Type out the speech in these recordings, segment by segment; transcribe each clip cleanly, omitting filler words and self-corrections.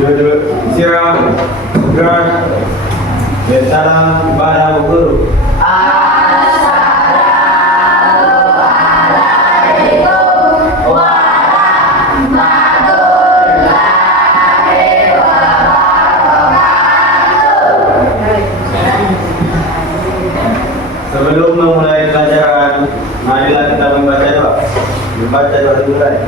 Dulu siap, gerak, dan salam para guru. Sebelum memulai pelajaran, marilah kita membaca doa. Membaca doa dimulai.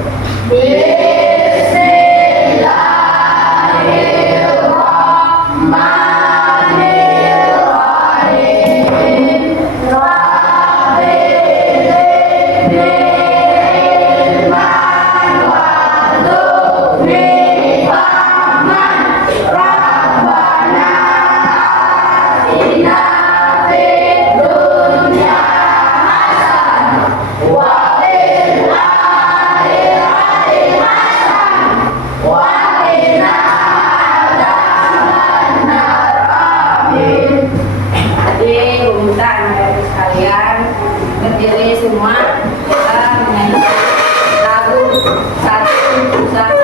Berdiri semua, kita menyanyi lagu satu satu.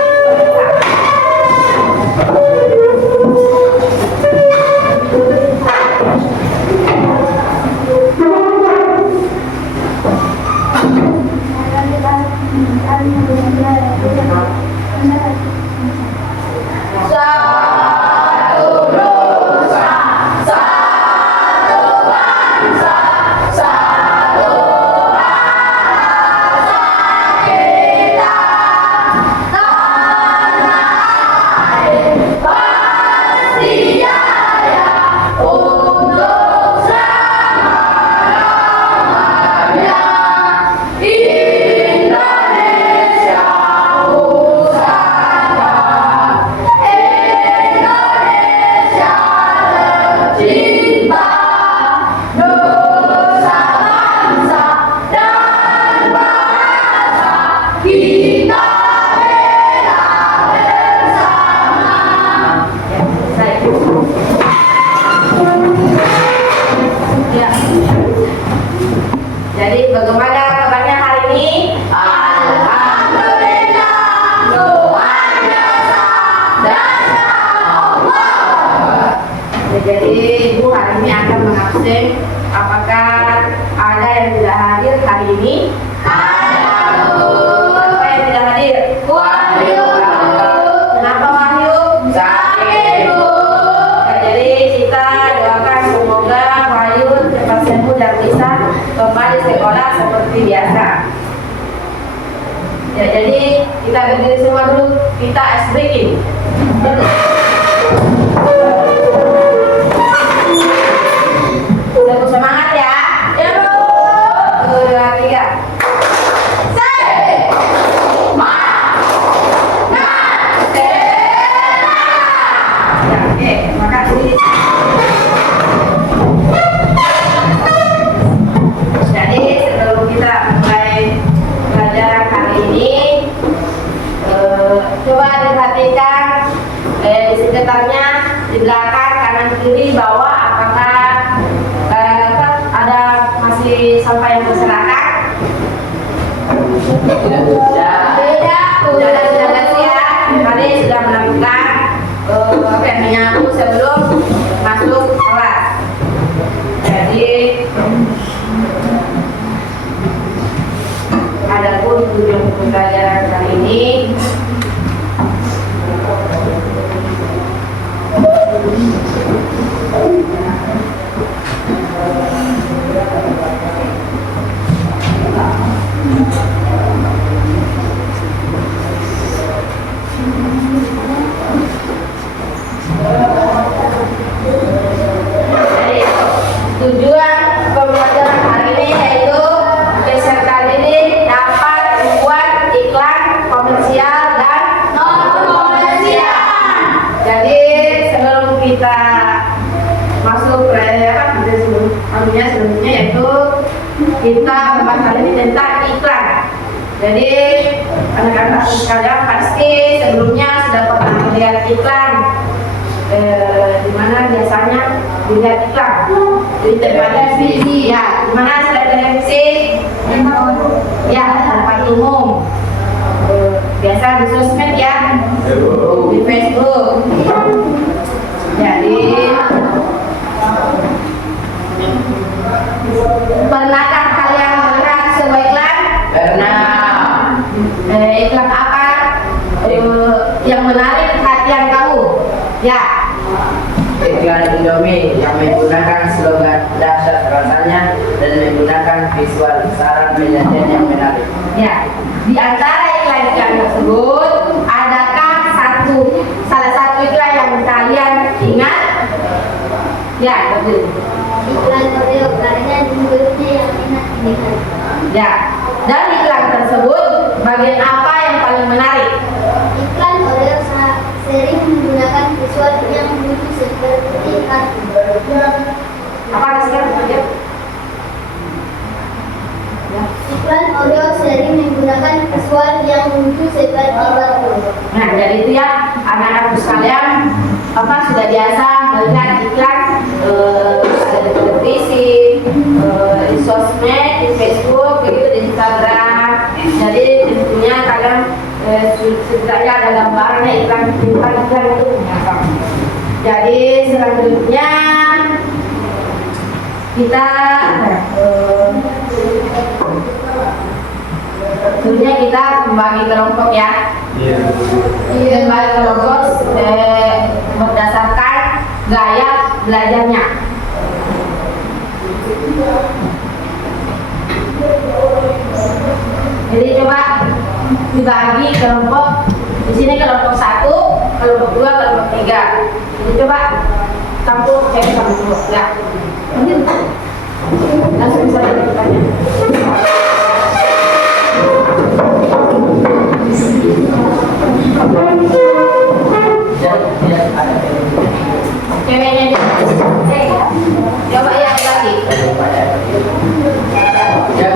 Jadi bagaimana kabarnya hari ini? Alhamdulillah, luar biasa, dahsyat Allah. Jadi Ibu hari ini akan mengabsen. Apakah ada yang tidak hadir hari ini? Halo. Siapa yang tidak hadir? Wahyu. Kenapa Wahyu? Sakit Bu. Jadi kita doakan semoga Wahyu cepat sembuh dan bisa kembali sekolah seperti biasa. Ya, jadi kita berdiri semua dulu, kita ice breaking. Lebih semangat ya. Ya Bu. 1, 2, 3. Ya, oke, terima kasih. Jadi sebelum kita mulai pelajaran hari ini, coba diperhatikan di sekitarnya, di belakang, kanan, kiri, bawah, apakah ada masih sampah yang berserakan? Sudah ganti ya. Tadi sudah melakukan menyapu sebelum masuk kelas. Jadi adapun tujuan pembelajaran kali ini tujuan pembelajaran hari ini yaitu peserta didik dapat membuat iklan komersial dan non komersial. Jadi sebelum kita masuk sebelumnya yaitu kita membahas kali ini tentang iklan. Jadi anak-anak sekalian pasti sebelumnya sudah pernah melihat iklan, di mana biasanya dilihat iklan di televisi, ya, di mana selain televisi, ya, tempat umum, biasa di sosmed ya, di Facebook, menarik perhatian kamu? Ya. Iklan Indomie yang menggunakan slogan dahsyat rasanya dan menggunakan visual saran penyajian yang menarik. Ya. Di antara iklan-iklan tersebut, adakah salah satu iklan yang kalian ingat? Ya, betul. Iklan Oreo karena bentuknya yang enak dilihat. Ya. Dan iklan tersebut, bagian apa yang paling menarik? Iklan Oreo sering menggunakan visual yang lucu seperti kartun. Apa sekarang saja? Ya. Iklan Oreo sering menggunakan visual yang lucu seperti kartun. Nah, jadi itu ya anak-anak sekalian, sudah biasa melihat iklan ada di televisi, di sosmed, di Facebook, begitu di Instagram. Jadi tentunya kalian setidaknya ada gambarnya iklan itu apa. Jadi selanjutnya kita tentunya kita membagi kelompok ya. Membagi kelompok berdasarkan gaya belajarnya. Jadi coba dibagi kelompok. Di sini kelompok 1, kelompok 2, kelompok 3. Jadi coba campur cek sama dulu. Ya. Langsung bisa bertanya. Ceweknya dia. Coba yang lagi. Ya,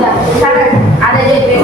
Ya, sekarang ada jadi.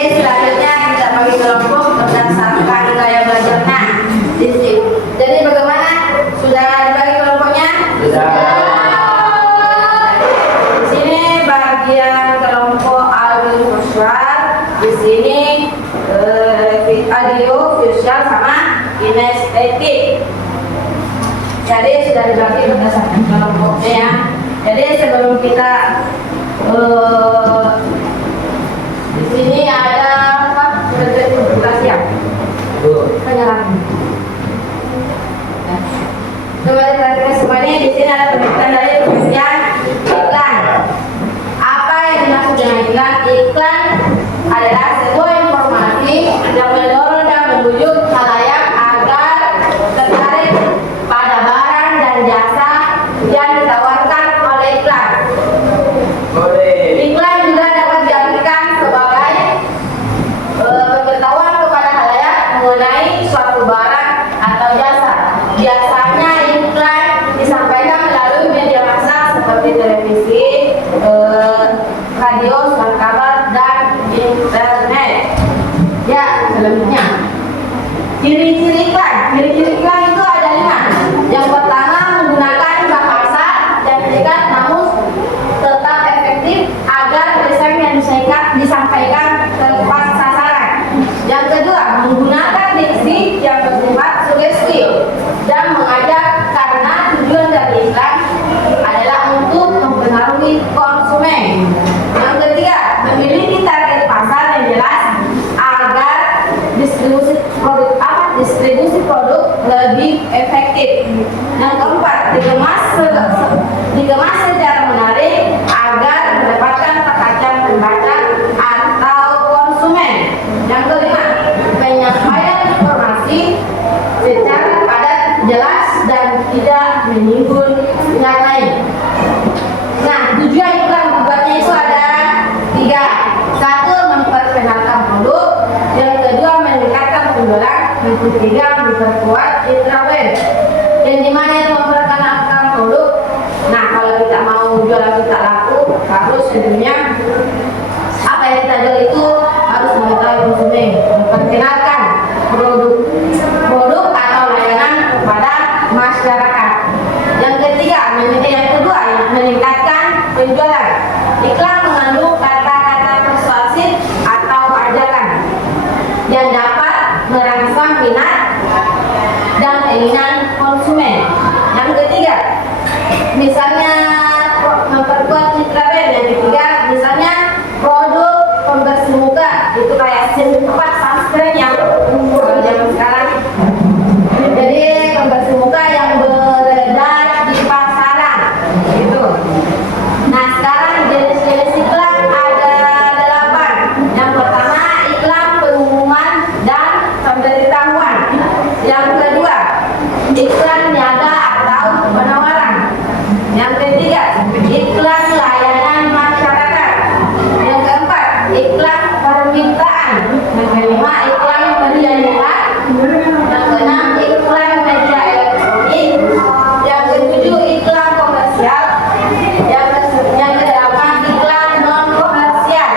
Selanjutnya kita bagi kelompok berdasarkan gaya belajarnya. Jadi bagaimana? Sudah dibagi kelompoknya? Sudah. Di sini bagian kelompok audiovisual, di sini audio visual sama kinestetik. Jadi sudah dibagi berdasarkan kelompoknya ya. Jadi sebelum kita di sini ada apa? Sudah siap? Penyerahan. Coba diperhatikan semuanya. Di sini ada penelitian dari penelitian iklan. Apa yang dimaksud dengan iklan? Iklan adalah sebuah informasi yang mendorong dan membujuk khalayak agar tertarik pada barang dan jasa yang ditawarkan oleh iklan. Iklan juga dapat diartikan sebagai pemberitahuan kepada khalayak mengenai suatu barang atau jasa. Biasanya iklan disampaikan melalui media massa seperti televisi, radio, surat kabar, dan internet. Ya, selanjutnya ciri-ciri iklan. Ciri-ciri iklan itu ada 5. Yang pertama, menggunakan bahasa dan singkat namun tetap efektif Yang ketiga, memiliki target pasar yang jelas agar distribusi produk lebih efektif. Yang keempat, dikemas secara menarik agar mendapatkan perhatian pembaca atau konsumen. Yang kelima, penyampaian informasi secara padat, jelas, dan tidak menyinggung pihak lain. Nah, tujuan iklan dibuatnya itu ada 3. 1. Memperkenalkan produk. Yang kedua, meningkatkan penjualan. Yang ketiga, memperkuat citra brand. Yang dimana yang memperkenalkan produk. Nah, kalau kita mau jualan kita laku, harus tentunya apa yang kita jual itu harus mengetahui konsumen, memperkenalkan produk atau layanan kepada masyarakat. Yang kedua, meningkatkan penjualan. Iklan mengandung kata-kata persuasif atau ajakan yang dapat merangsang minat dan keinginan konsumen. Yang ketiga, misalnya memperkuat citra brand. Yang ketiga, misalnya produk pembersih muka itu kayak sempat sunscreen yang zaman sekarang. Jadi pembersih muka yang beredar di pasaran gitu. Nah, sekarang jenis-jenis iklan ada 8. Yang pertama, iklan pengumuman dan pemberitahuan. Yang kedua, iklan niaga atau penawaran. Yang ketiga, iklan layanan masyarakat. Yang keempat, iklan permintaan. Yang kelima, iklan perjanjian. Yang keenam, iklan media elektronik. Yang ketujuh, iklan komersial. Yang kedelapan, iklan non komersial.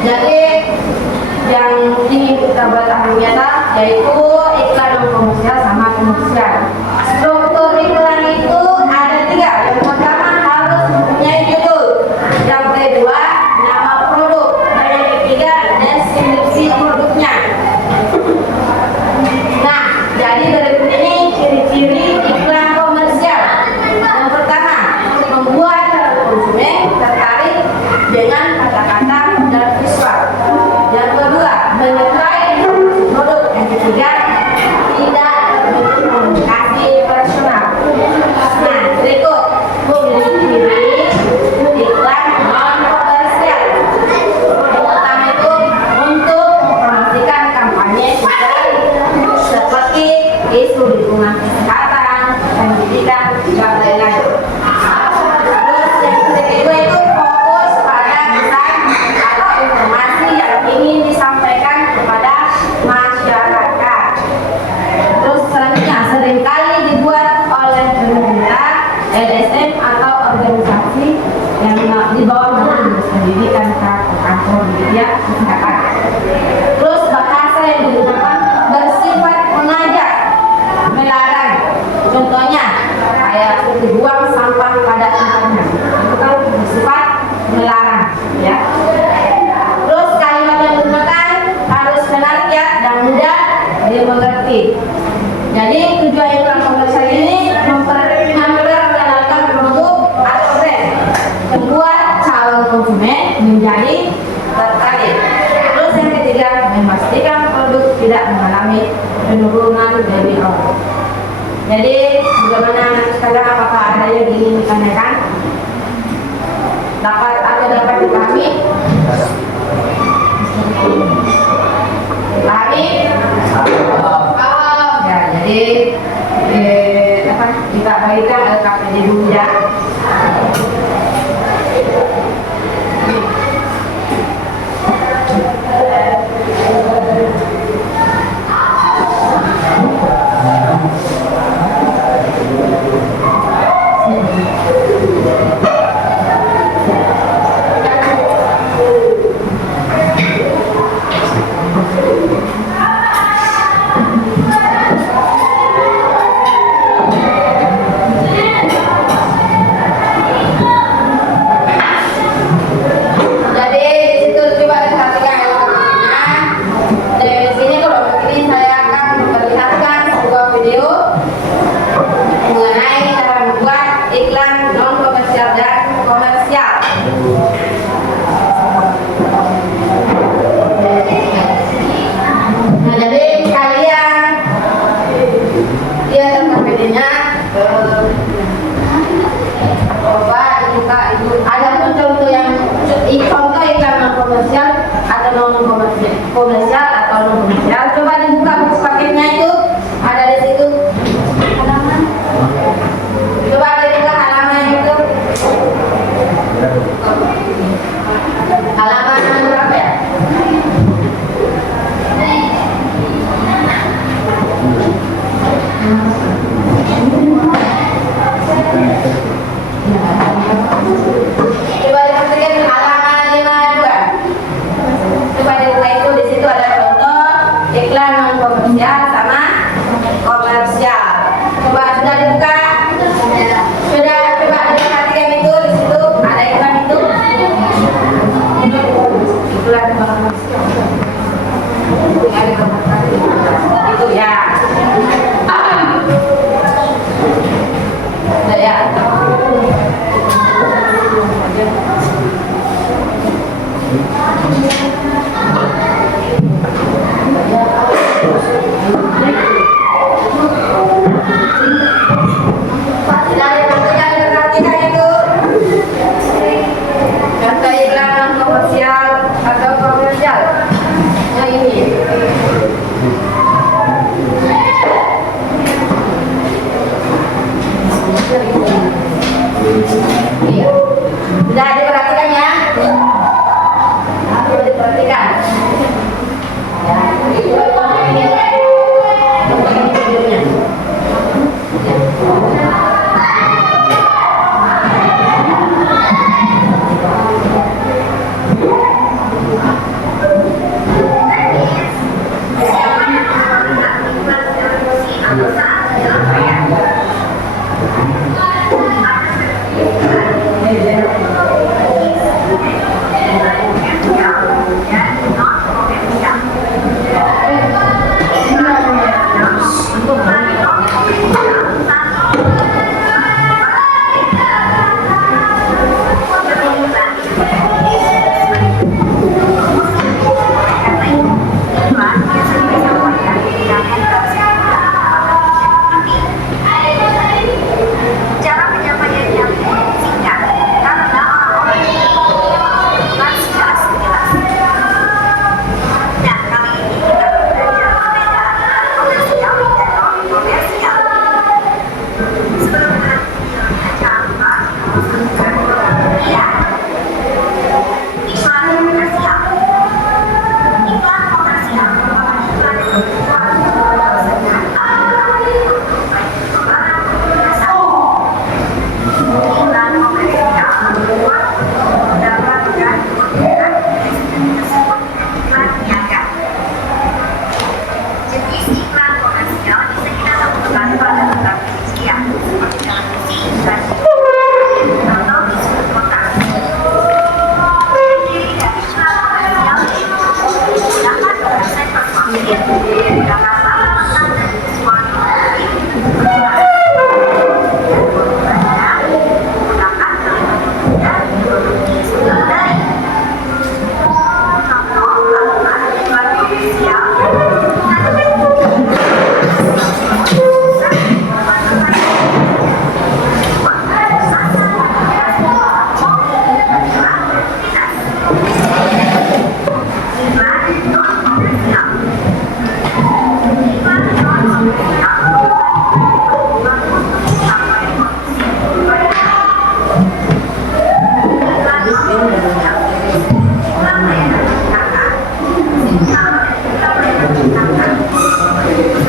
Jadi yang ingin kita buat ahlinya yaitu iklan non komersial sama komersial. Struktur iklan itu ada 3. Yang pertama, harus mempunyai judul. Yang kedua, nama produk. Dan yang ketiga, deskripsi produknya. Nah, jadi berikut ini ciri-ciri iklan komersial. Yang pertama, membuat calon konsumen tertarik dengan kata-kata dan visual. Yang kedua, menyertai informasi produk. Yang ketiga, tidak terbentuk komunikasi personal. Nah, berikut ciri-ciri iklan non komersial. Yang pertama itu untuk mempromosikan kampanye seperti isu lingkungan kesehatan, pendidikan, dan lain-lain. Terus yang kedua itu fokus pada pesan atau informasi yang ingin disampaikan kepada masyarakat. Terus selanjutnya, seringkali dibuat oleh pemerintah, LSM atau organisasi yang di bawah naungan Dinas Pendidikan atau media kesehatan. Terus bahasa yang digunakan bersifat mengajak, melarang. Contohnya kayak buang sampah pada tempatnya, itu kan bersifat melarang, ya. Terus kalimat yang digunakan harus menarik ya dan mudah dimengerti. Jadi tujuan iklan komersial ini memperkenalkan produk atau brand, membuat calon konsumen menjadi tertarik. Terus yang ketiga, memastikan produk tidak mengalami penurunan dari awal. Jadi bagaimana sekarang, apakah ada yang ingin ditanyakan? Dapat dipahami? Pahami? Ya, jadi kita bagikan KPD dulu ya.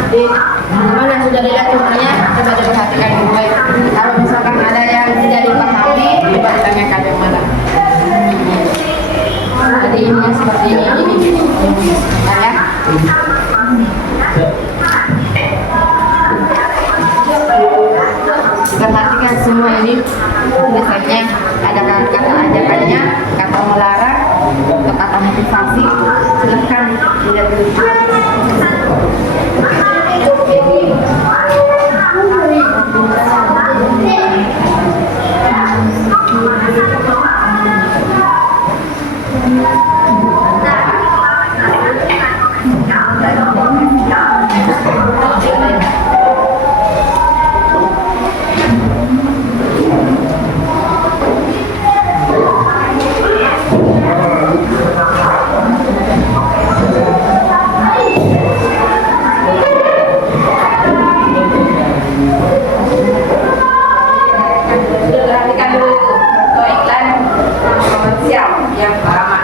Jadi, mana sudah dilihat contohnya, coba diperhatikan baik. Kalau misalkan ada yang tidak dipahami, coba ditanyakan yang mana. Jadi ini seperti ini. Nah, ya. Perhatikan semua ini tulisannya, ada kata ajakannya, kata melarang, atau kata motivasi. Silahkan dilihat dulu. Perhatikan dulu itu foto iklan komersial yang pertama.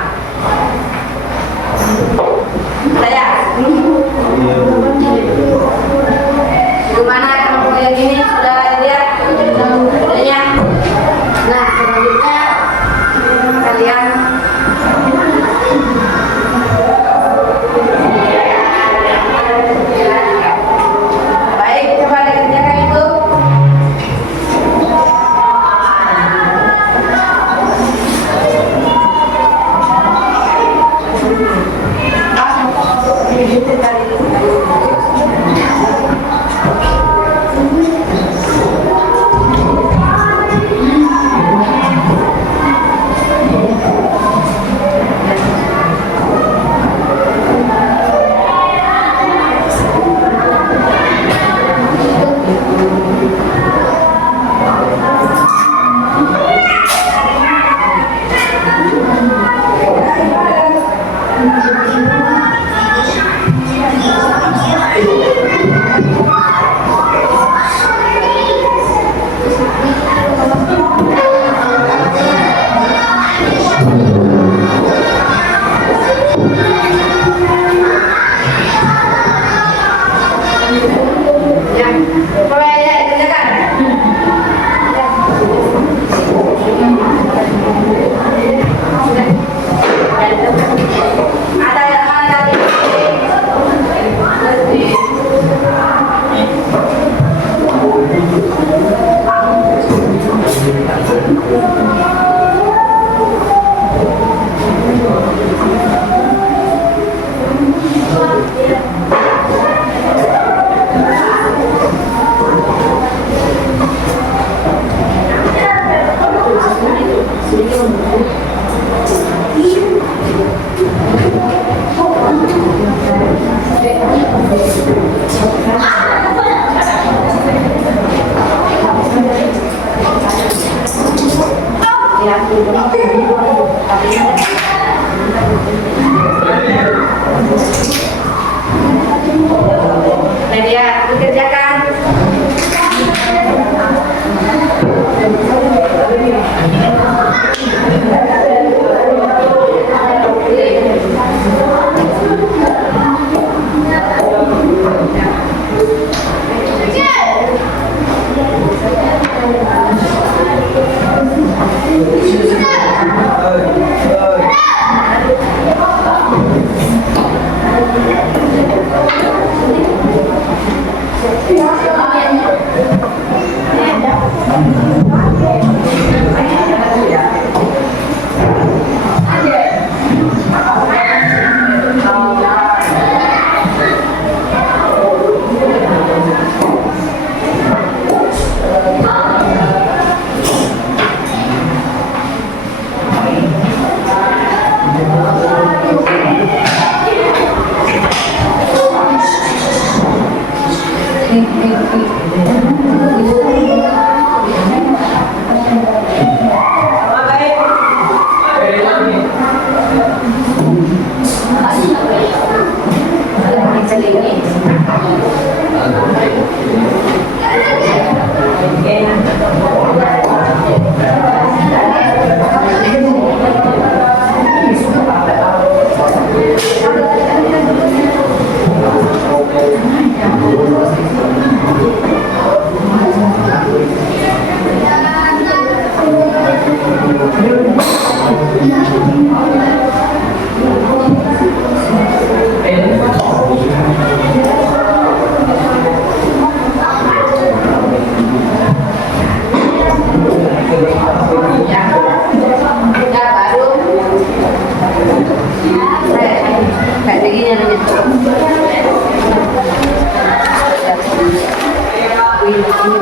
Ini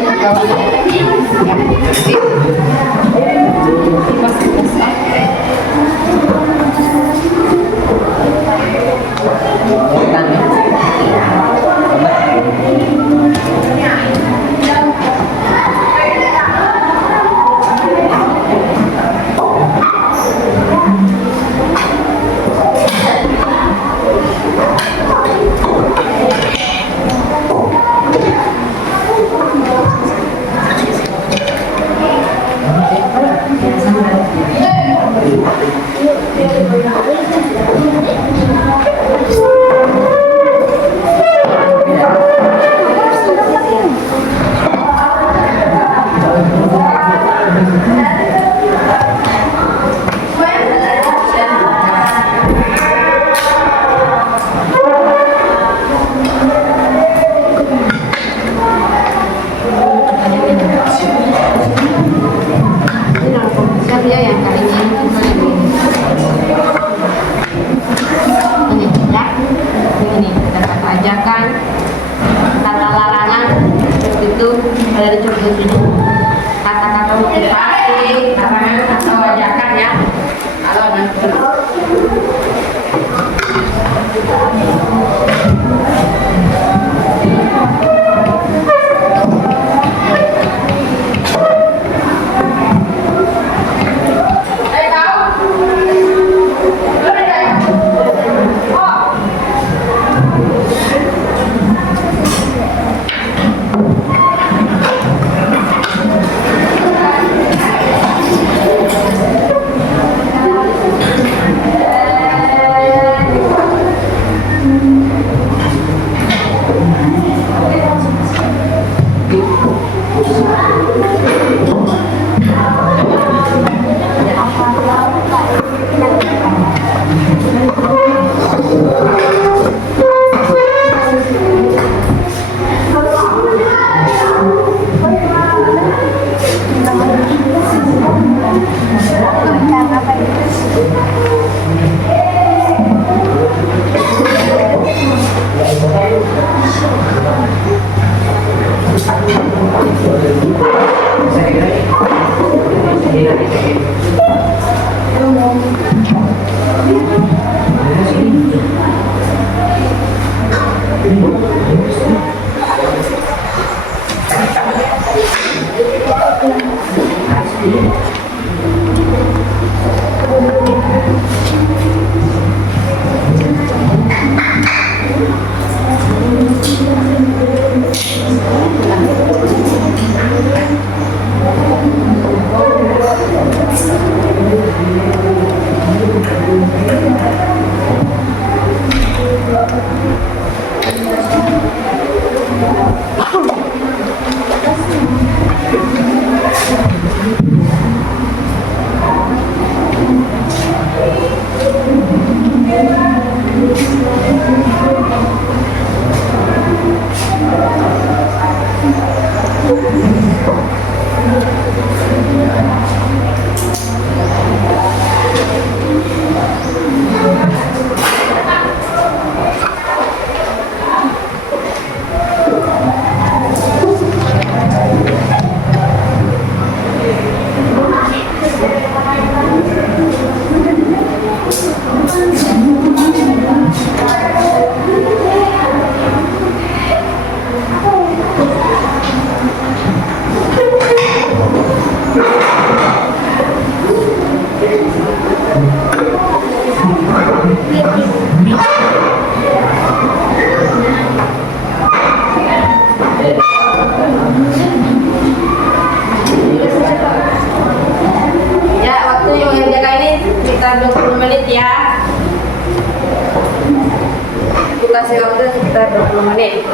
ke bawahnya. Ya. Ya yang kali ini ini dapat ajakan kata larangan itu ada di sini kata-kata motivasi larangan atau ajakan ya kalau nanti sekitar 20 menit ya. Kita kasih waktu sekitar 20 menit.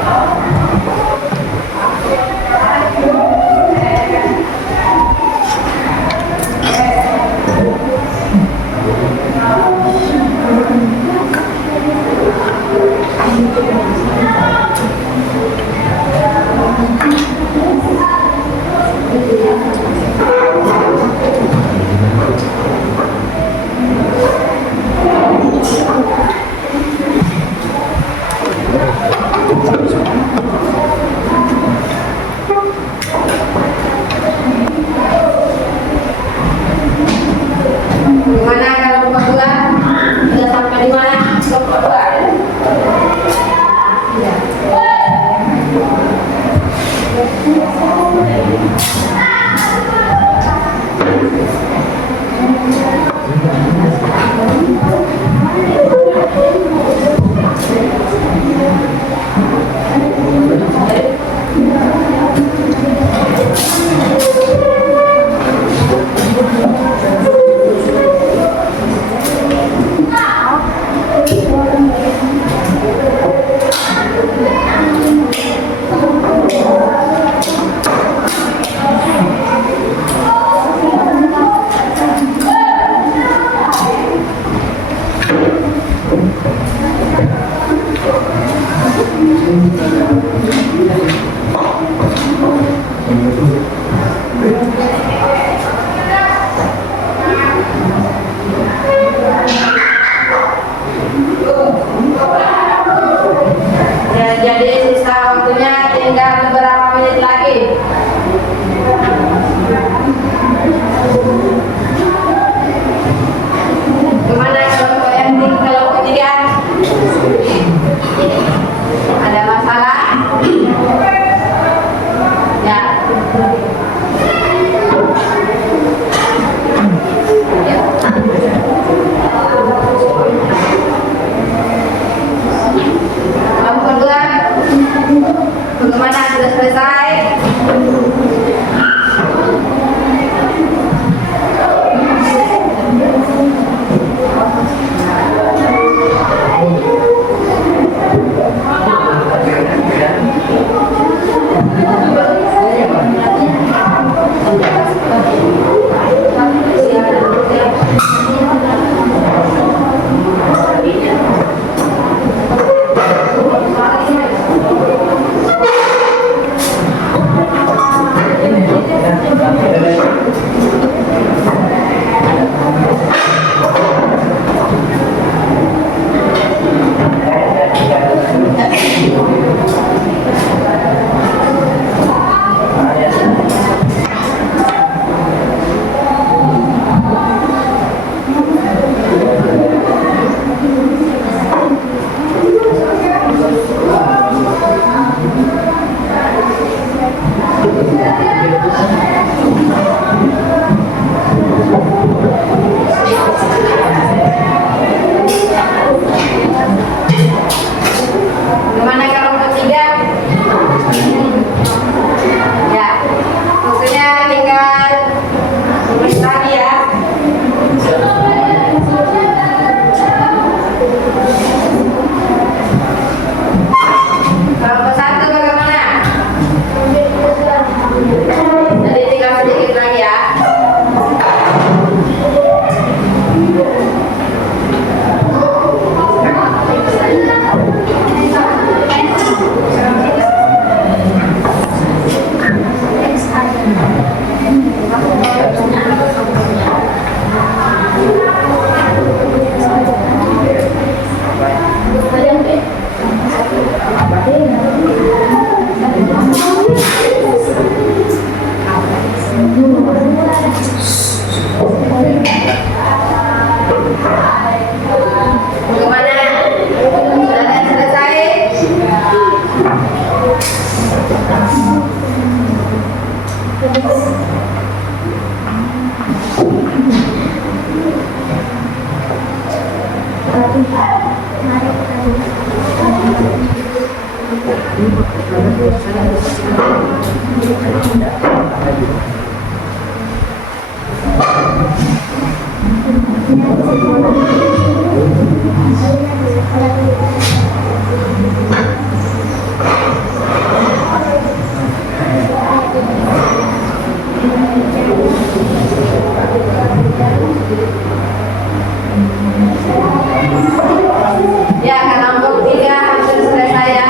Ya, kelompok 3 hampir selesai ya.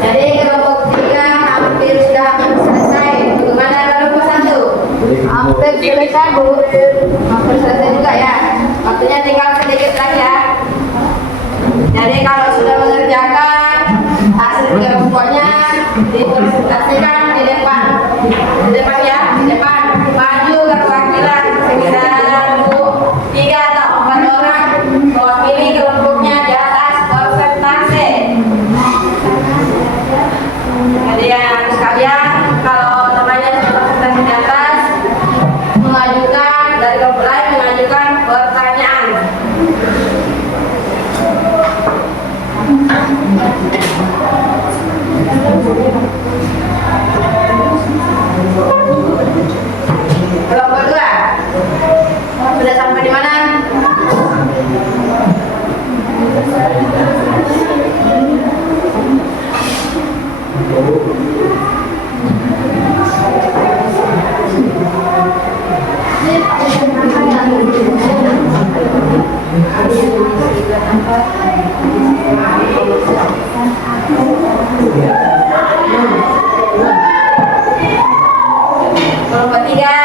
Jadi kelompok 3 hampir selesai. Bagaimana kelompok 1? Hampir selesai, Bu. Hampir selesai juga ya. Waktunya tinggal sedikit lagi ya. Jadi kalau sudah mengerjakan hasil kelompoknya dipresentasikan di depan ya, di depan maju ke perwakilan sekitar 3 atau 4 orang mewakili kelompoknya di atas persentase. Jadi yang sekalian kalau namanya sudah persentase di atas mengajukan dari kelompok lain mengajukan pertanyaan. Kelompok 2 sudah sampai di mana? Kelompok 3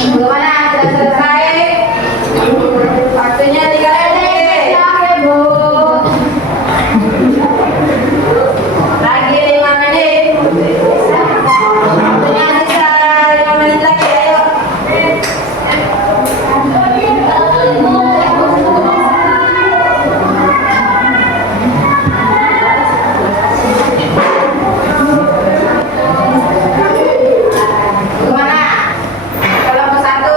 bagaimana? Sudah selesai? Waktunya 3 menit. Lagi 5 menit. Waktunya sisa 5 menit lagi, ayo. Bagaimana? Kelompok 1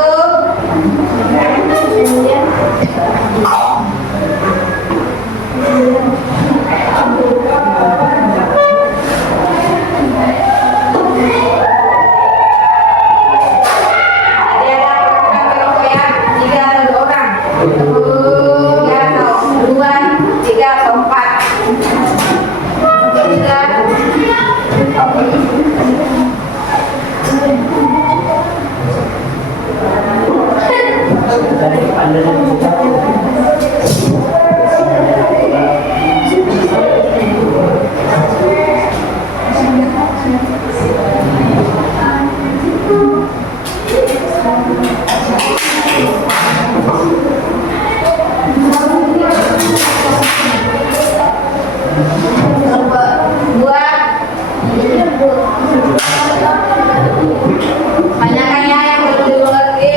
Banyakkan ya yang belum dimengerti.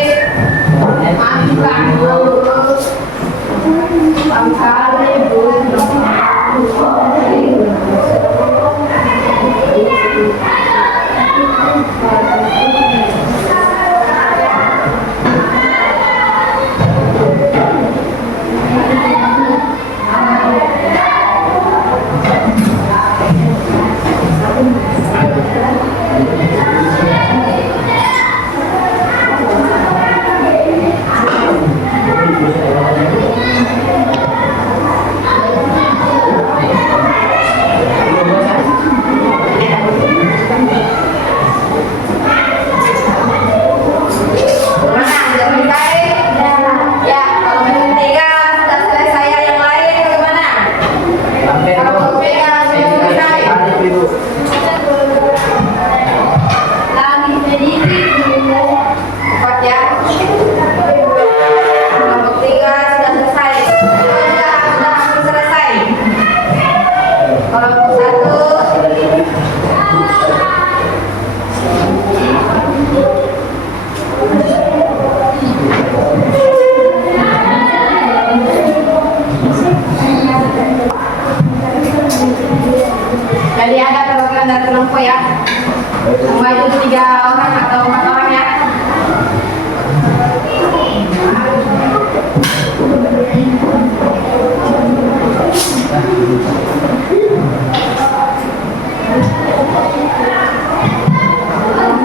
Maafkan Bu. Maafkan Ibu. Semua itu 3 orang atau 4 orang ya.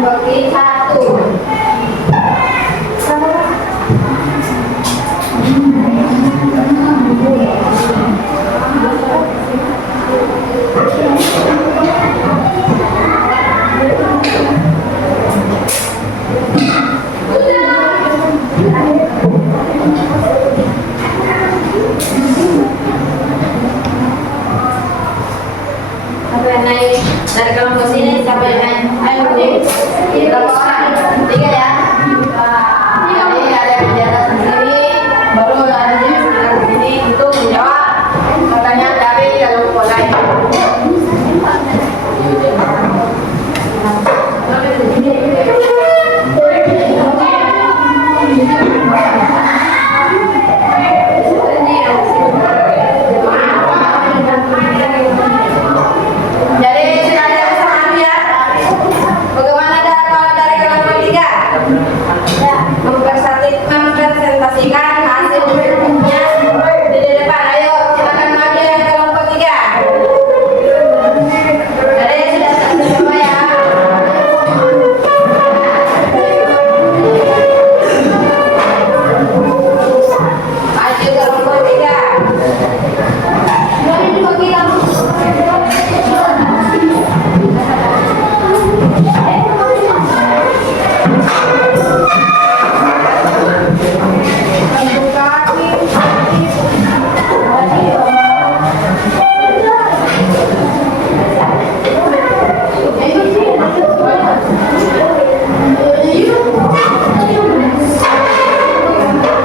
Bagi 1. Siapa yang naik dari kelompok sini? Siapa yang naik? Ayo nih. Berapa orang? 3 ya. Jadi ada yang di atas sini, baru ada yang sebelah sini itu menjawab pertanyaan dari kelompok lain. Jadi sudah ada kesamaan ya. Bagaimana dapat dari kelompok 3? Mempresentasikan hasil berikutnya di depan. Ayo silakan maju yang kelompok 3. Jadi sudah selesai semua ya. Maju kelompok 3.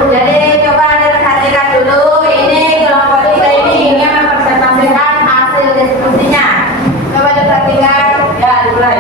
Jadi coba diperhatikan dulu, ini kelompok 3 ini ingin mempresentasikan hasil diskusinya. Coba diperhatikan, ya dimulai.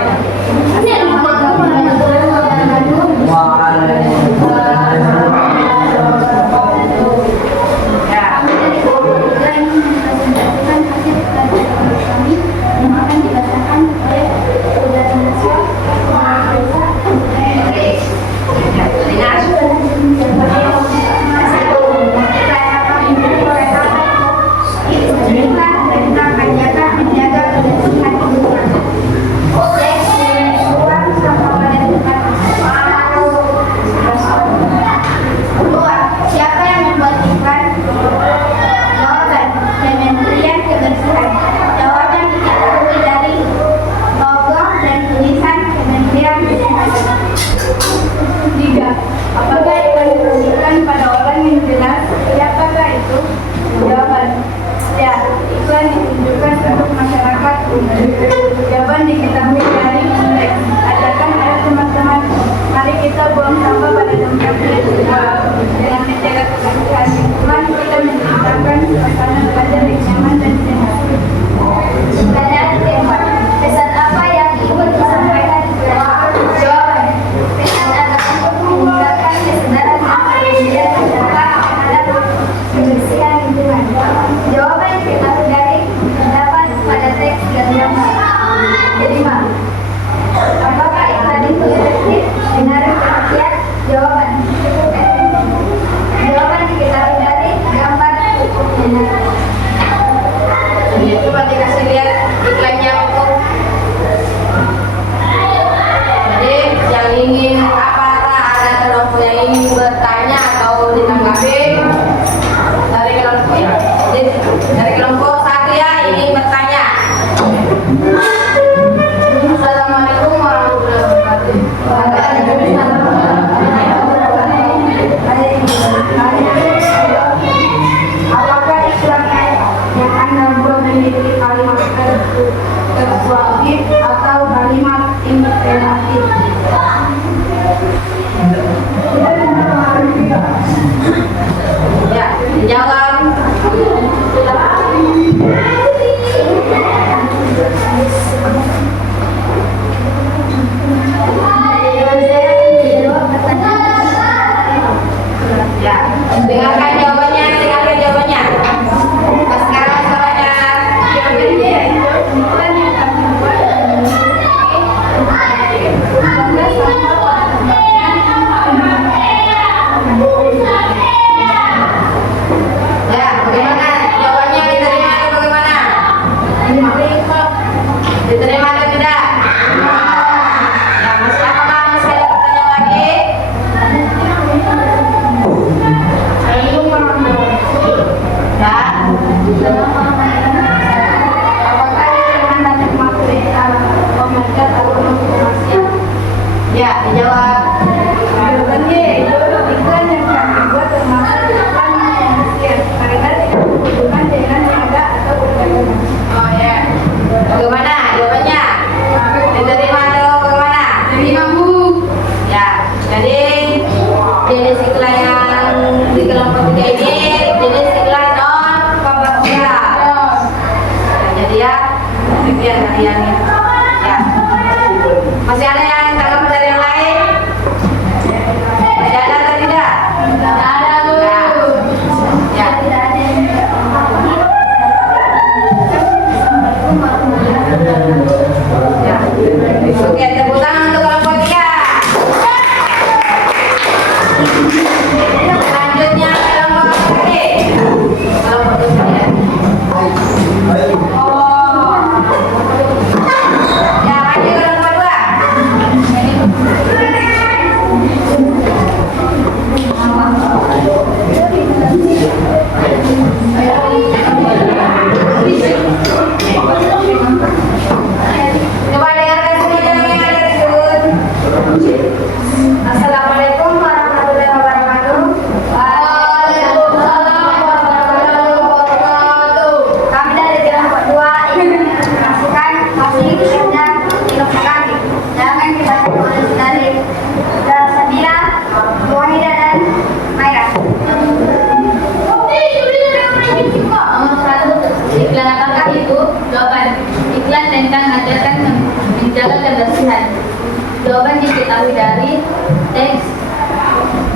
Siapa yang membagikan jawaban? Kementerian Kebersihan. Jawaban diketahui dari logo dan tulisan Kementerian Kesehatan. 3. Apakah iklan diberikan pada orang yang jelas? Siapakah itu? Jawaban. Ya, iklan ditunjukkan untuk masyarakat umum. Jawaban diketahui dari konteks. Ajarkan ayo teman-teman, mari kita buang sampah pada tempatnya. Dengan menjaga kebersihan lingkungan, kita menciptakan suasana belajar yang nyaman dan sehat. Pertanyaan keempat, pesan apa yang ingin disampaikan di pelajaran? Jawaban, pesan agar meningkatkan kesadaran masyarakat terhadap kebersihan lingkungan. Jawaban diketahui dari terdapat pada teks dan gambar. Kelima,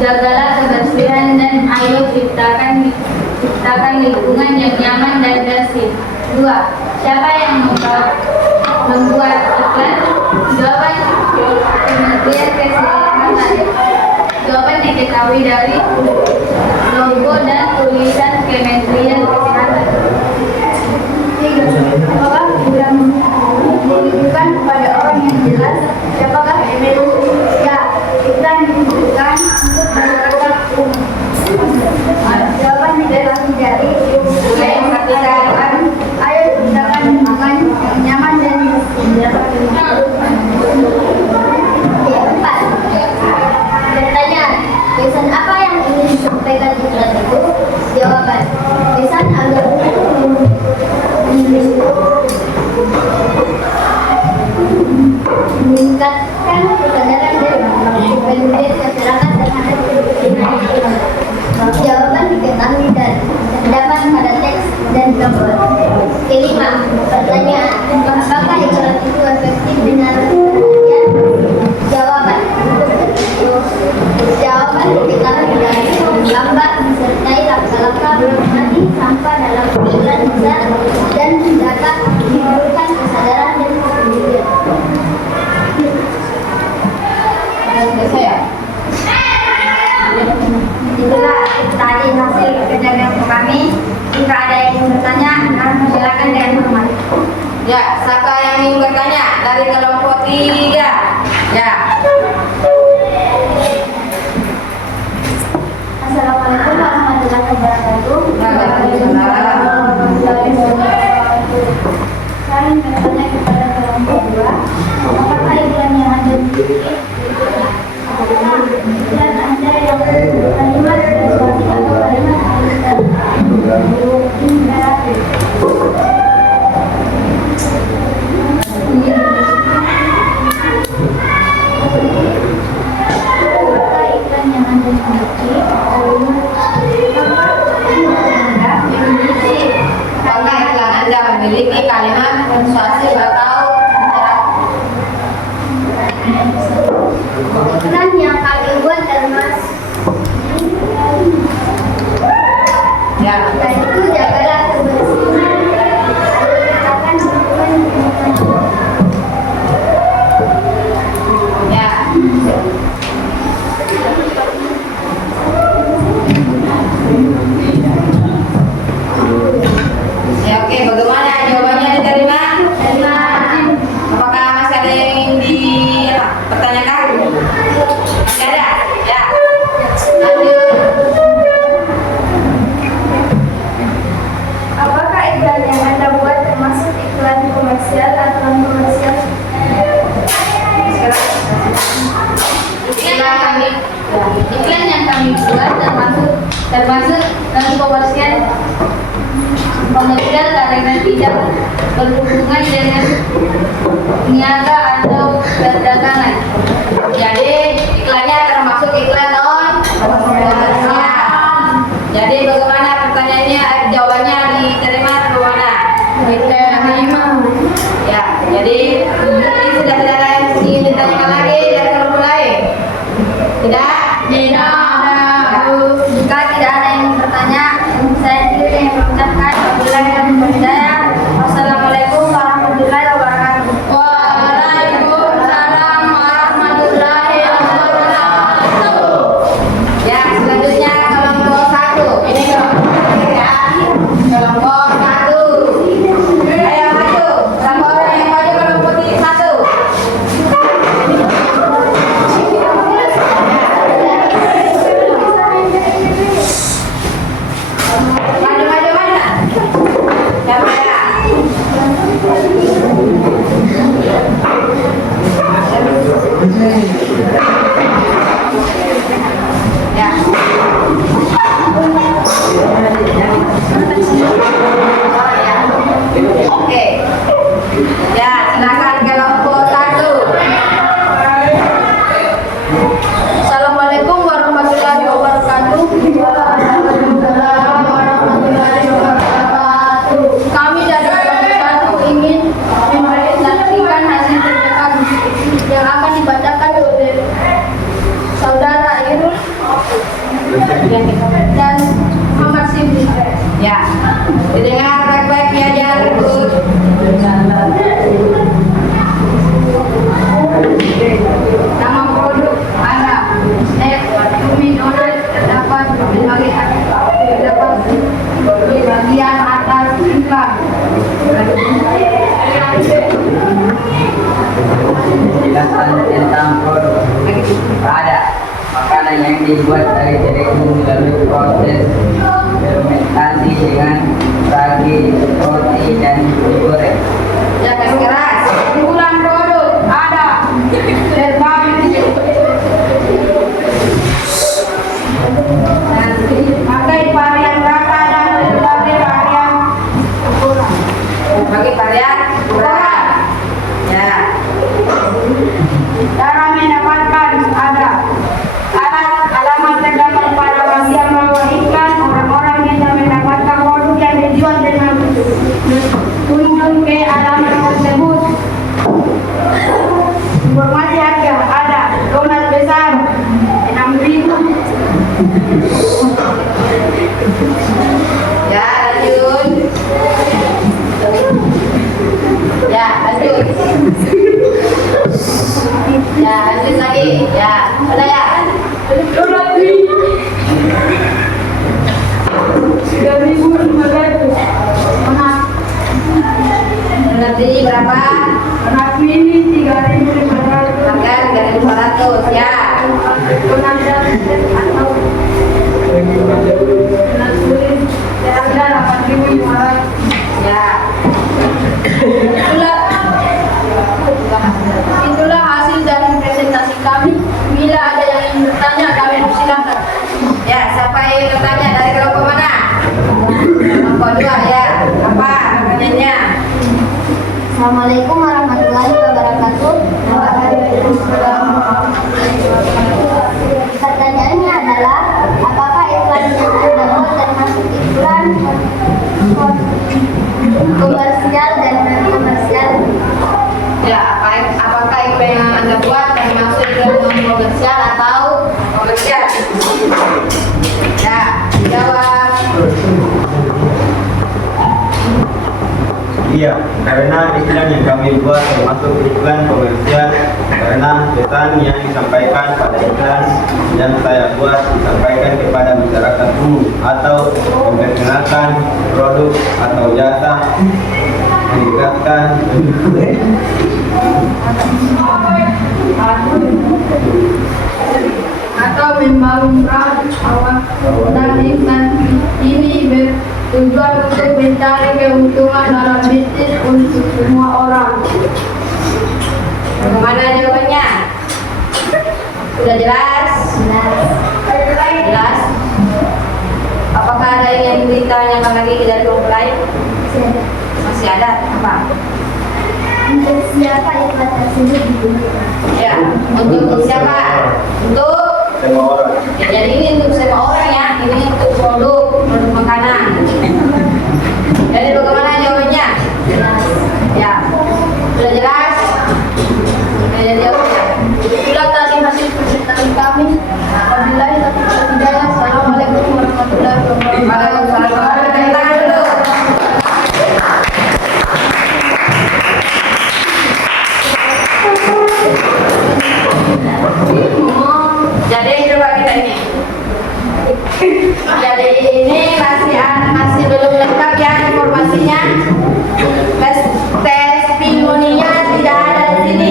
Jagalah kebersihan dan ayo ciptakan lingkungan yang nyaman dan bersih. 2. Siapa yang membuat iklan? Jawaban Kementerian Kesehatan. Jawaban diketahui dari logo dan tulisan Kementerian Kesehatan. 3. Apakah program ditujukan kepada orang yang jelas? Siapakah MNU? Ya, iklan ditujukan untuk masyarakat umum. Jawaban diketahui dari yang ketiga. Ayo ciptakan lingkungan yang nyaman dan bersih. 4. Pertanyaan, pesan apa yang ingin disampaikan iklan itu? Jawaban, pesan agar meningkatkan kesadaran dan kepedulian masyarakat terhadap kepentingan lingkungan. Jawaban diketahui dan terdapat pada teks dan gambar. 5. Pertanyaan, apakah iklan itu efektif dengan perhatian? Jawaban diketahui dari gambar disertai langkah-langkah mengurangi sampah dalam iklan besar dan dapat menimbulkan kesadaran dan kepedulian. Itulah tadi hasil kerja kelompok kami. Jika ada yang ingin bertanya, silakan dengan hormat. Ya, siapa yang ingin bertanya dari kelompok 3? Ya. Assalamualaikum warahmatullahi wabarakatuh. Waalaikumsalam. Saya ingin bertanya kepada kelompok 2, apakah iklan yang ada di dan Anda yang kalimat persuasi atau kalimat iklan yang Anda miliki? Apakah iklan Anda memiliki kalimat persuasi atau iklan yang kami buat termasuk yaitu jagalah kebersihan, ciptakan lingkungan ya? Ya, oke, bagaimana jawabannya diterima? terima. Apakah masih ada yang ingin dipertanyakan? Masih ada? Ya. Lanjut. Apakah iklan yang Anda buat termasuk iklan komersial atau non komersial? Iklan yang kami buat termasuk non komersial karena tidak berhubungan dengan niaga atau perdagangan. Jadi iklannya termasuk iklan non komersial. Jadi bagaimana pertanyaannya? Jawabannya diterima atau bagaimana? Diterima. Ya, jadi ini sudah tidak ada yang ingin ditanyakan lagi dari kelompok lain. Tidak? Tidak. Jika tidak ada yang bertanya, saya sendiri yang mengucapkan wabillahi taufiq wal hidayah. Wassalamualaikum warahmatullahi wabarakatuh. Waalaikumsalam. dan Muhammad Simbi. Ya, didengar baik-baik ya, jangan ribut. Nama produk ada Umi Donat terdapat di bagian atas iklan. Penjelasan tentang produk. Ada makanan yang dibuat dari tepung melalui proses fermentasi dengan ragi, roti, dan digoreng. Ya, keras. Unggulan produk ada berbagai pakai varian rasa dan berbagai varian ukuran. Bagi varian ukuran. Ya, Cara mendapatkan ada alamat terdapat pada bagian bawah iklan. Orang-orang bisa mendapatkan produk yang dijual dengan kunjung ke alamat tersebut. Informasi harga ada donat besar 6.000. ya lanjut. Ya, lanjut. Ya, lanjut lagi. Ya, udah ya. Nanti berapa? Donat mini 3.500. Harga 3.500 ya. Donat atau donat tulis harga 8.500. Ya. Itulah hasil dari presentasi kami. Bila ada yang ingin bertanya, kami persilakan. Ya, siapa yang bertanya dari kelompok mana? Kelompok 2 ya. Apa pertanyaannya? Assalamualaikum warahmatullahi wabarakatuh. Pertanyaannya adalah, apakah iklan yang Anda buat termasuk iklan komersial dan non komersial? Ya, apakah iklan yang Anda buat termasuk iklan non komersial atau komersial? Ya, jawab. Iya, karena iklan yang kami buat termasuk iklan komersial karena pesan yang disampaikan pada iklan yang saya buat disampaikan kepada masyarakat umum atau memperkenalkan produk atau jasa meningkatkan Atau membangun awal dan iklan ini bertujuan untuk mencari keuntungan dalam bisnis untuk semua orang. Bagaimana jawabannya? Sudah jelas? Jelas? Apakah ada yang ditanyakan lagi dari kelompok lain? Masih ada? Apa? Untuk siapa iklan tersebut digunakan? Ya, untuk siapa? Untuk semua orang. ya, jadi ini untuk semua orang ya. Ini untuk produk makanan. Jadi bagaimana jawabannya? Ya, sudah jelas? Sudah jawabnya. Itulah tadi hasil presentasi kami. Wabillahi taufiq wal hidayah. Assalamualaikum warahmatullahi wabarakatuh. Waalaikumsalam. Tepuk tangan dulu. Jadi coba kita ini. Jadi ini masih belum lengkap ya informasinya. Testimoninya tidak ada di sini.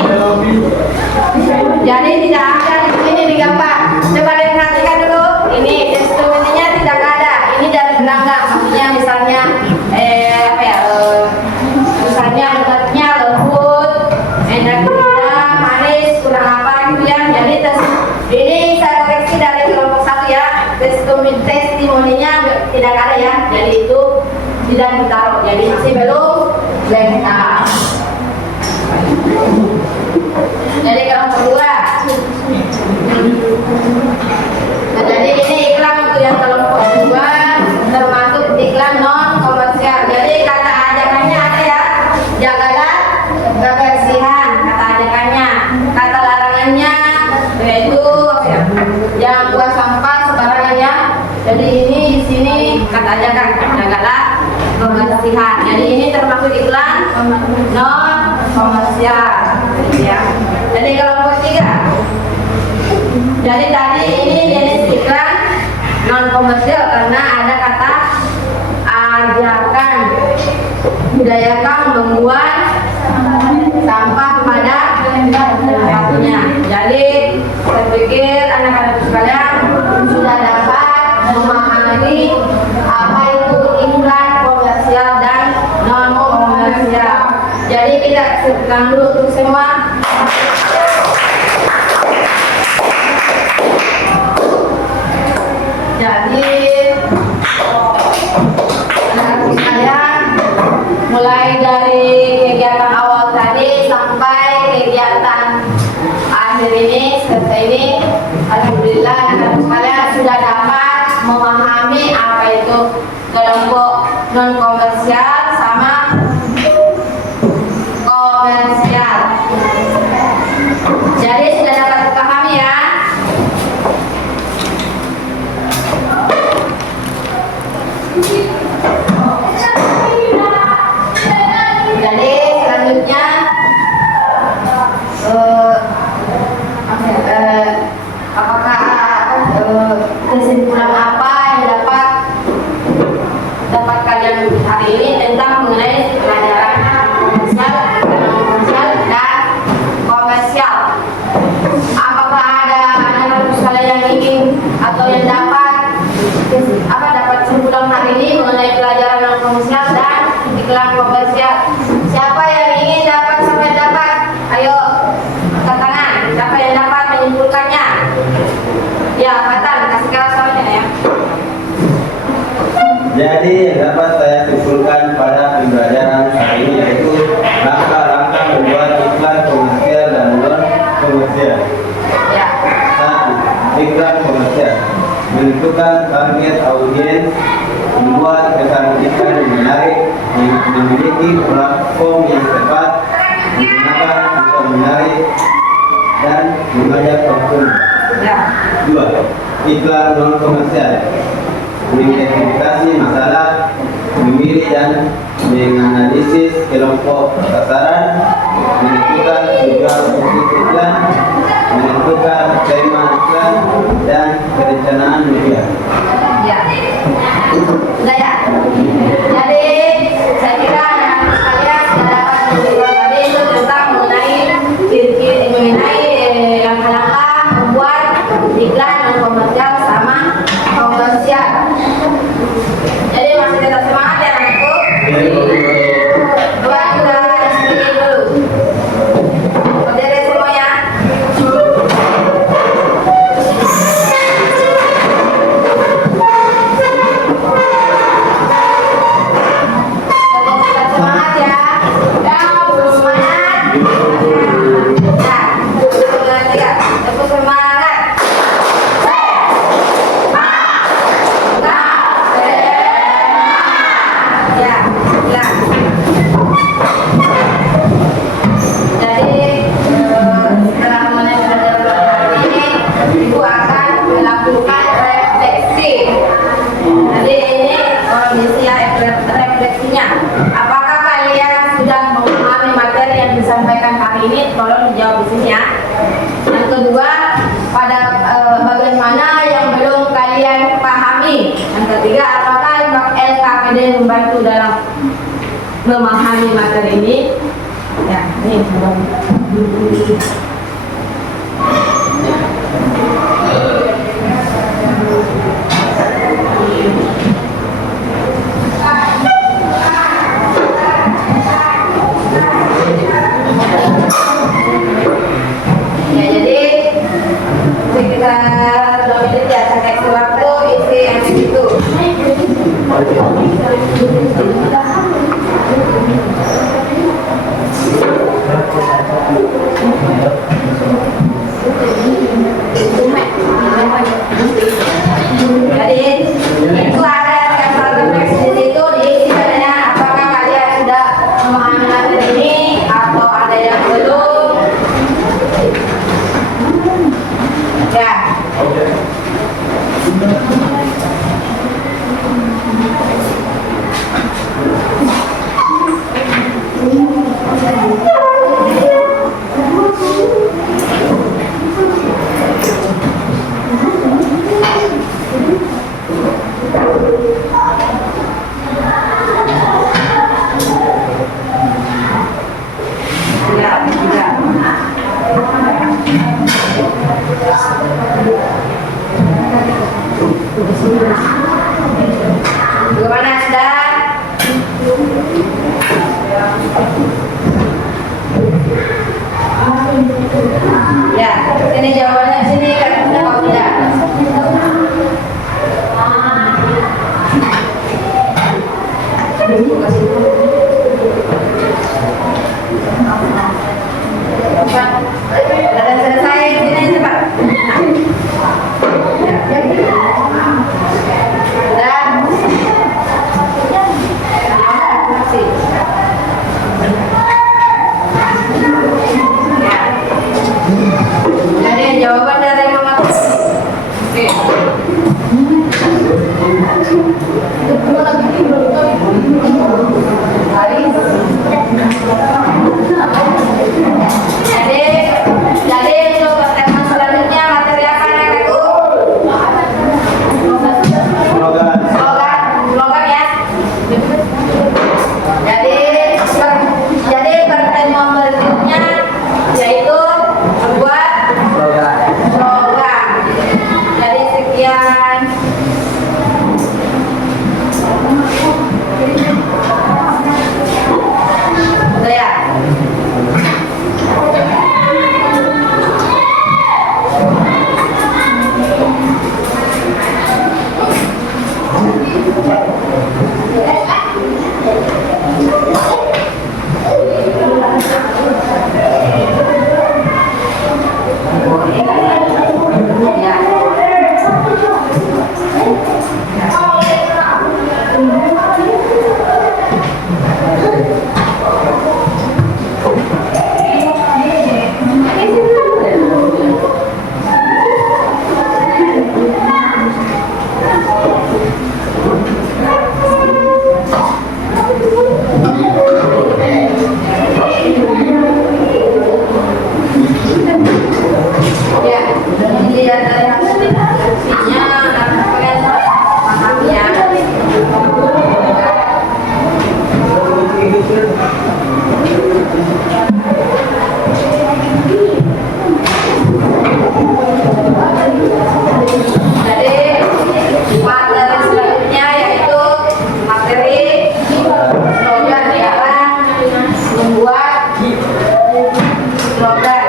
Jadi tidak ada di sini digambar. Coba diperhatikan dulu. Ini testimoninya tidak ada. Ini dari pelanggan. Maksudnya misalnya misalnya obatnya lembut, enak tidak, manis, kurang apa gitu ya. Jadi ini saya koreksi dari kelompok 1 ya. Testimoninya tidak ada ya. Jadi itu tidak ditaruh. Jadi masih belum lengkap. Jadi kelompok 2. Nah, jadi ini iklan untuk yang kelompok 2 termasuk iklan non komersial. Jadi kata ajakannya ada ya. Jagalah kebersihan, kata ajakannya. Kata larangannya yaitu jangan buang sampah sembarangan ya. satunya. Jadi saya pikir anak-anak sekalian sudah dapat memahami apa itu iklan komersial dan non komersial. Jadi kita sebutkan dulu untuk semua. Jadi anak-anak sekalian, mulai dari kegiatan awal tadi sampai kegiatan akhir ini selesai ini, alhamdulillah anak-anak sekalian sudah dapat memahami apa itu kelompok non komersial sama komersial. Jadi sudah dapat dipahami ya. Jadi selanjutnya apakah kesimpulan apa yang dapat kalian hari ini tentang mengenai pelajaran komersial dan komersial? Apakah ada anak-anak sekalian yang ingin atau yang dapat kesimpulan hari ini mengenai pelajaran non komersial dan iklan komersial? Siapa yang ingin dapat sampai dapat? Ayo angkat tangan. Siapa yang dapat menyimpulkannya? Ya, Fatan, kasih kelas soalnya ya. Jadi yang dapat saya simpulkan pada pembelajaran hari ini yaitu langkah-langkah membuat iklan komersial dan non komersial. Ya. 1. Iklan komersial. Menentukan target audiens, membuat pesan iklan yang menarik, memiliki platform yang tepat, digunakan untuk menarik dan mengajak konsumen. Ya. 2. Iklan non komersial. Mengidentifikasi masalah, memilih dan menganalisis kelompok sasaran, menentukan tujuan untuk iklan, menentukan tema iklan dan perencanaan media. Ya. Sudah ya. Jadi saya kira anak-anak sekalian sudah dapat menyimpulkan tadi itu tentang mengenai langkah-langkah membuat iklan non komersial sama komersial. Jadi masih tetap semangat ya anakku. Dua kita sedikit dulu. Berdiri semuanya. Tetap semangat ya. Belum semangat. Ya, tetap semangat. Ya, ya. Jadi setelah mulai belajar ini, Ibu akan melakukan refleksi. Jadi ini kondisi refleksinya. Apakah kalian sudah memahami materi yang disampaikan hari ini? Tolong dijawab di sini ya. Yang kedua, pada bagian mana yang belum kalian pahami? Yang ketiga, apakah LKPD membantu dalam memahami materi ini? Ya, ini ya, jadi sekitar 2 menit ya, saya kasih waktu isi yang itu. Bagaimana sudah? Ya, ini jawabannya sini kan sudah kalau tidak. Sudah selesai sini cepat. Jadi jawaban dari Mama. Oke. Jadi untuk pertemuan selanjutnya materi apa yang aku? Slogan ya. Jadi pertemuan berikutnya yaitu membuat slogan. Jadi sekian. Udah ya? Ya, ini dari hasilnya, kalian paham ya. Jadi materi selanjutnya yaitu materi slogan cara membuat slogan.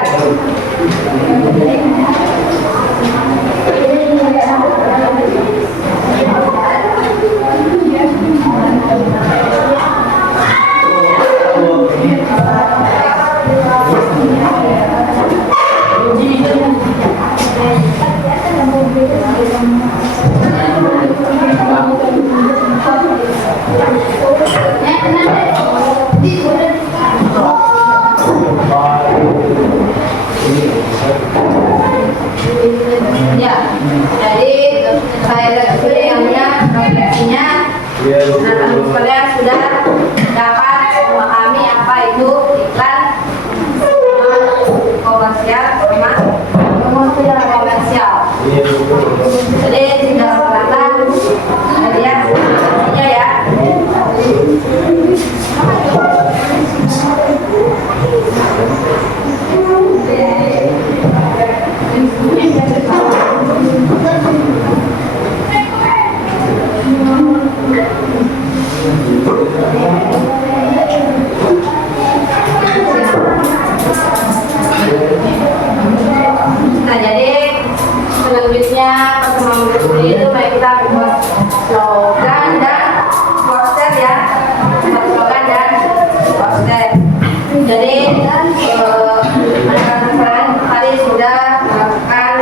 Ya, jadi saya pilihannya refleksinya, anak-anak sekalian sudah dapat memahami apa itu iklan komersial sama komersial. Jadi sudah kelihatan, lihat refleksinya ya. Nah, jadi selanjutnya pertemuan berikutnya itu baik kita buat slogan dan poster ya, buat slogan dan poster. Jadi anak-anak sekalian tadi sudah melakukan.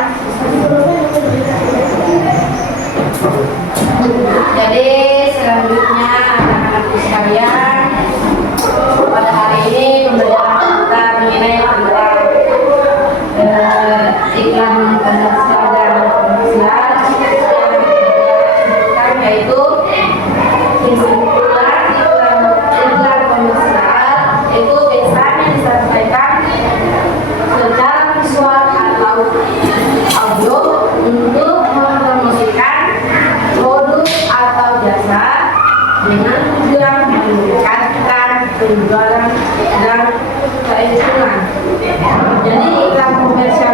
Jadi selanjutnya anak-anak sekalian pada hari ini pembelajaran kita mengenai tentang iklan komersial dan komersial, yaitu kesimpulan iklan komersial itu biasanya disampaikan secara visual atau audio untuk mempromosikan produk atau jasa dengan tujuan meningkatkan penjualan dan keuntungan. Jadi iklan komersial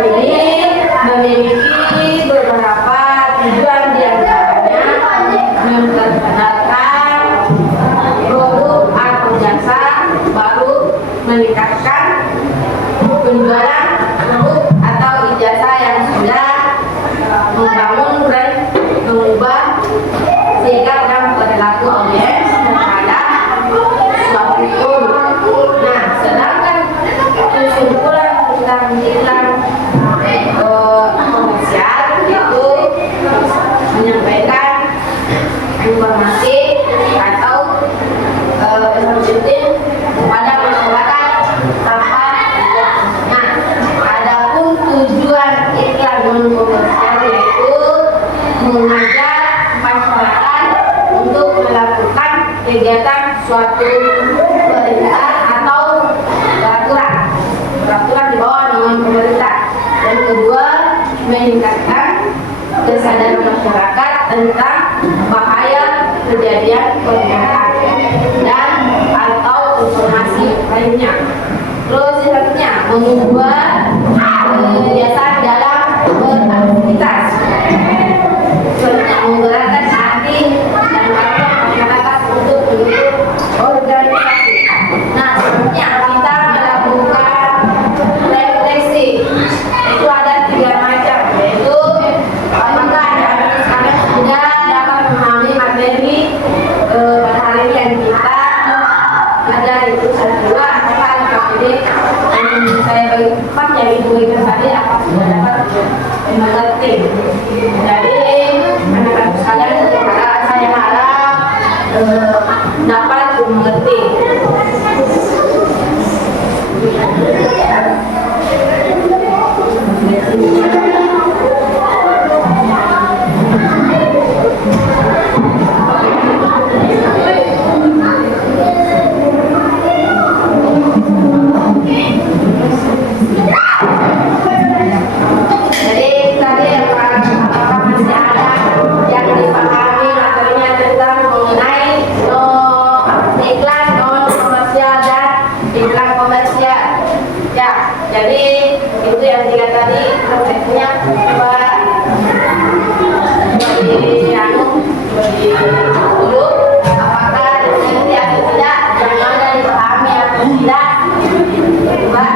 komersial itu menyampaikan informasi atau informasi kepada masyarakat tanpa dibuat. Nah, adapun tujuan iklan non komersial yaitu mengajak masyarakat untuk melakukan kegiatan suatu pekerjaan atau peraturan di bawah naungan pemerintah. Dan kedua, meningkatkan kesadaran masyarakat tentang bahaya kejadian permukaan dan atau informasi lainnya. Terus selanjutnya membuat kebiasaan dalam beraktivitas. Selanjutnya menggerakkan hati dan kata masyarakat untuk mendukung organisasi. Nah, selanjutnya kita melakukan refleksi. Itu ada 3 macam, yaitu apakah anak sekalian sudah dapat memahami materi pada hari ini yang kita belajar itu. Kedua, apakah materi yang saya berikan yang diberikan tadi apa sudah dapat mengerti. Jadi anak-anak sekalian saya harap dapat mengerti. Jadi tadi apakah masih ada yang dipahami materinya tentang mengenai iklan non komersial dan iklan komersial? Ya, jadi itu yang 3 tadi prosesnya coba bagi dulu apakah dimengerti atau tidak, yang mana dipahami atau tidak. Coba.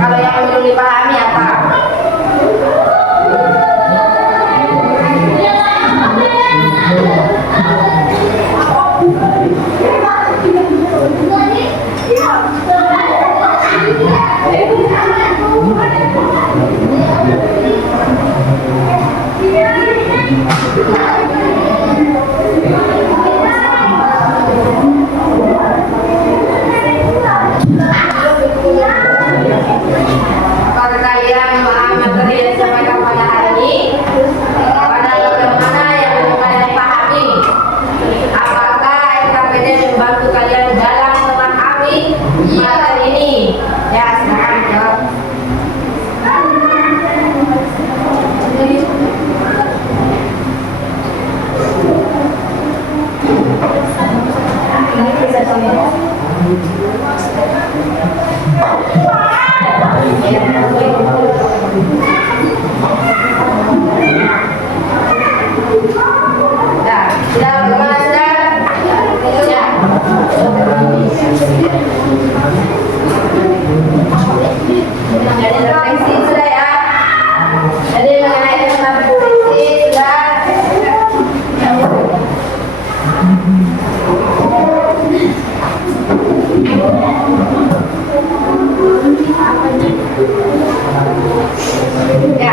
Kalau yang belum dipahami apa? Apakah kalian memahami materi yang disampaikan pada hari ini? Pada bagian mana yang kalian pahami? Apakah SKPD membantu kalian dalam memahami materi ini? Ya, silakan jawab. Nah, sudah bagaimana sudah? Ya. Jadi refleksi sudah ya. Jadi mengenai tentang refleksi sudah. Ya,